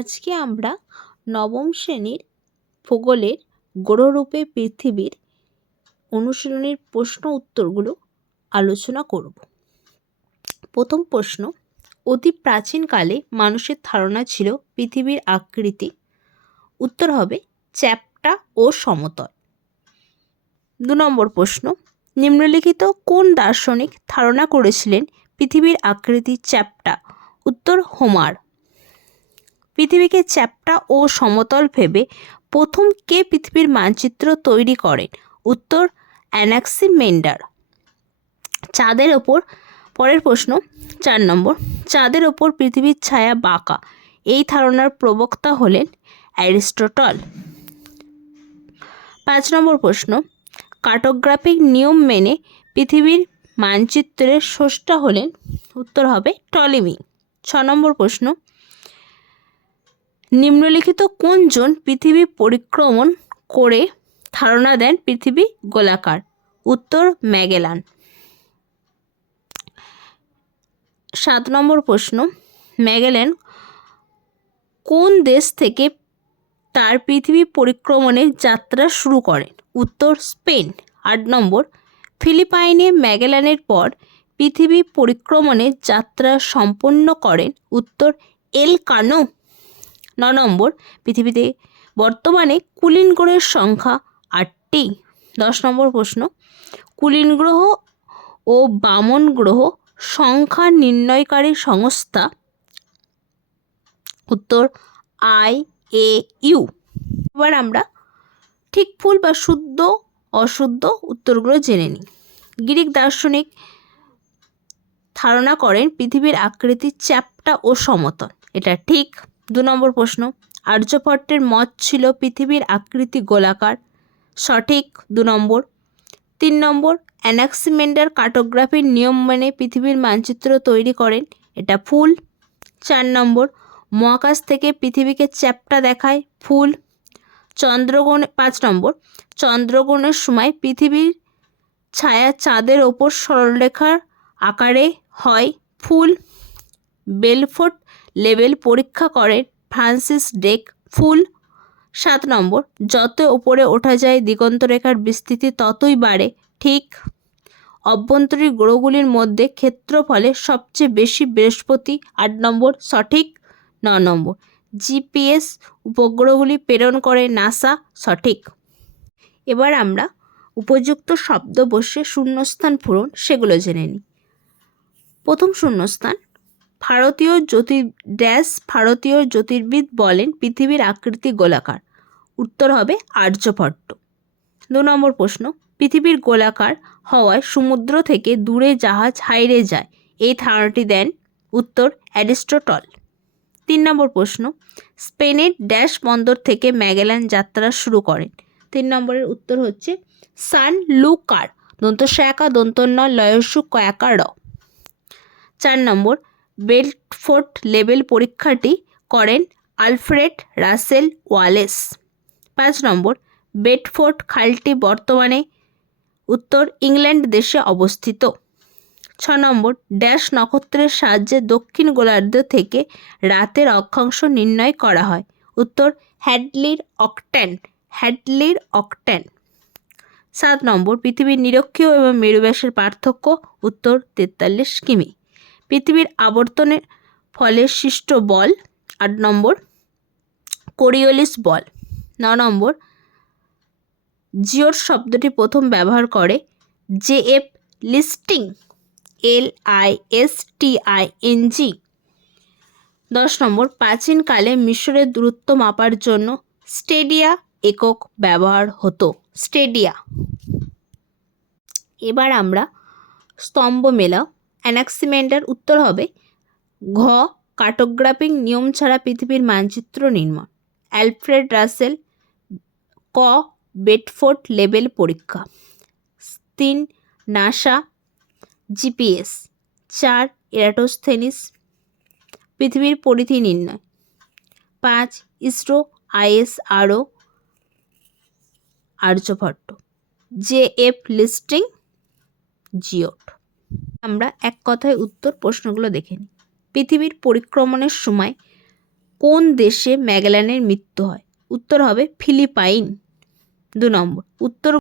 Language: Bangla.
আজকে আমরা নবম শ্রেণীর ভূগোলের গ্রহরূপে পৃথিবীর অনুশীলনীর প্রশ্ন উত্তরগুলো আলোচনা করব। প্রথম প্রশ্ন, অতি প্রাচীনকালে মানুষের ধারণা ছিল পৃথিবীর আকৃতি। উত্তর হবে চ্যাপ্টা ও সমতল। 2 নম্বর প্রশ্ন, নিম্নলিখিত কোন দার্শনিক ধারণা করেছিলেন পৃথিবীর আকৃতি চ্যাপ্টা? উত্তর হোমার। পৃথিবীকে চ্যাপ্টা ও সমতল ভেবে প্রথম কে পৃথিবীর মানচিত্র তৈরি করেন? উত্তর অ্যানাক্সিমেন্ডার। চাঁদের ওপর, পরের প্রশ্ন 4 নম্বর, চাঁদের ওপর পৃথিবীর ছায়া বাঁকা, এই ধারণার প্রবক্তা হলেন অ্যারিস্টটল। 5 নম্বর প্রশ্ন, কার্টোগ্রাফিক নিয়ম মেনে পৃথিবীর মানচিত্রের স্রষ্টা হলেন? উত্তর হবে টলেমি। 6 নম্বর প্রশ্ন, নিম্নলিখিত কোনজন পৃথিবী পরিক্রমণ করে ধারণা দেন পৃথিবী গোলাকার? উত্তর ম্যাগেলান। 7 নম্বর প্রশ্ন, ম্যাগেলান কোন দেশ থেকে তার পৃথিবী পরিক্রমণের যাত্রা শুরু করেন? উত্তর স্পেন। 8 নম্বর, ফিলিপাইনে ম্যাগেলানের পর পৃথিবী পরিক্রমণের যাত্রা সম্পন্ন করেন? উত্তর এলকানো। 9 নম্বর, পৃথিবীতে বর্তমানে কুলীন গ্রহের সংখ্যা 8টি। 10 নম্বর প্রশ্ন, কুলীন গ্রহ ও বামন গ্রহ সংখ্যা নির্ণয়কারী সংস্থা? উত্তর IAU। এবার আমরা ঠিক ভুল বা শুদ্ধ অশুদ্ধ উত্তরগুলো জেনে নিই। গ্রিক দার্শনিক ধারণা করেন পৃথিবীর আকৃতি চ্যাপ্টা ও সমতল, এটা ঠিক। 2 নম্বর প্রশ্ন, আর্যভট্টের মত ছিল পৃথিবীর আকৃতি গোলাকার, সঠিক। 2 নম্বর। 3 নম্বর, অ্যানাক্সিমেন্ডার কার্টোগ্রাফির নিয়ম মেনে পৃথিবীর মানচিত্র তৈরি করেন, এটা ভুল। 4 নম্বর, মহাকাশ থেকে পৃথিবীকে চ্যাপ্টা দেখায়, ভুল। 5 নম্বর, চন্দ্রগ্রহণের সময় পৃথিবীর ছায়া চাঁদের ওপর সরলরেখার আকারে হয়, ভুল। বেলফোর্ট লেভেল পরীক্ষা করেন ফ্রান্সিস ড্রেক, ভুল। 7 নম্বর, যত ওপরে ওঠা যায় দিগন্তরেখার বিস্তৃতি ততই বাড়ে, ঠিক। অভ্যন্তরীণ গ্রহগুলির মধ্যে ক্ষেত্রফলে সবচেয়ে বেশি বৃহস্পতি, 8 নম্বর, সঠিক। 9 নম্বর, GPS উপগ্রহগুলি প্রেরণ করে নাসা, সঠিক। এবার আমরা উপযুক্ত শব্দ বসে শূন্যস্থান পূরণ সেগুলো জেনে নিই। প্রথম শূন্যস্থান, ভারতীয় জ্যোতির্বিদ বলেন পৃথিবীর আকৃতি গোলাকার? উত্তর হবে আর্যভট্ট। 2 নম্বর প্রশ্ন, পৃথিবীর গোলাকার হওয়ায় সমুদ্র থেকে দূরে জাহাজ হারিয়ে যায়, এই ধারণাটি দেন? উত্তর অ্যারিস্টটল। 3 নম্বর প্রশ্ন, স্পেনের ড্যাশ বন্দর থেকে ম্যাগেলান যাত্রা শুরু করেন? 3 নম্বরের উত্তর হচ্ছে সান লুকার, দন্তস্বয়কা দন্তন্য লয়স্যু কয়াকা র। 4 নম্বর, বেলফোর্ট লেভেল পরীক্ষাটি করেন আলফ্রেড রাসেল ওয়ালেস। 5 নম্বর, বেডফোর্ড খালটি বর্তমানে? উত্তর ইংল্যান্ড দেশে অবস্থিত। 6 নম্বর, ড্যাশ নক্ষত্রের সাহায্যে দক্ষিণ গোলার্ধ থেকে রাতের অক্ষাংশ নির্ণয় করা হয়? উত্তর হ্যাডলির অক্ট্যান। 7 নম্বর, পৃথিবীর নিরক্ষীয় এবং মেরু ব্যাসের পার্থক্য? উত্তর 43 কিমি। পৃথিবীর আবর্তনের ফলে সৃষ্ট বল? 8 নম্বর, কোরিওলিস বল। 9 নম্বর, জিওড শব্দটি প্রথম ব্যবহার করে JF লিস্টিং, LISTING। 10 নম্বর, প্রাচীনকালে মিশরের দূরত্ব মাপার জন্য স্টেডিয়া একক ব্যবহার হতো, স্টেডিয়া। এবার আমরা স্তম্ভ মেলাও। অ্যানাক্সিমেন্ডার, উত্তর হবে ঘ, কার্টোগ্রাফিক নিয়ম ছাড়া পৃথিবীর মানচিত্র নির্মাণ। অ্যালফ্রেড রাসেল, ক, বেডফোর্ড লেভেল পরীক্ষা। 3 নাসা, GPS। 4 এরাটোস্থেনিস, পৃথিবীর পরিধি নির্ণয়। 5 ISRO, ISRO, Aryabhata. JF listing, geoid. আমরা এক কথায় উত্তর প্রশ্নগুলো দেখে নিই। পৃথিবীর পরিক্রমণের সময় কোন দেশে ম্যাগেলানের মৃত্যু হয়? উত্তর হবে ফিলিপাইন। 2 নম্বর, উত্তর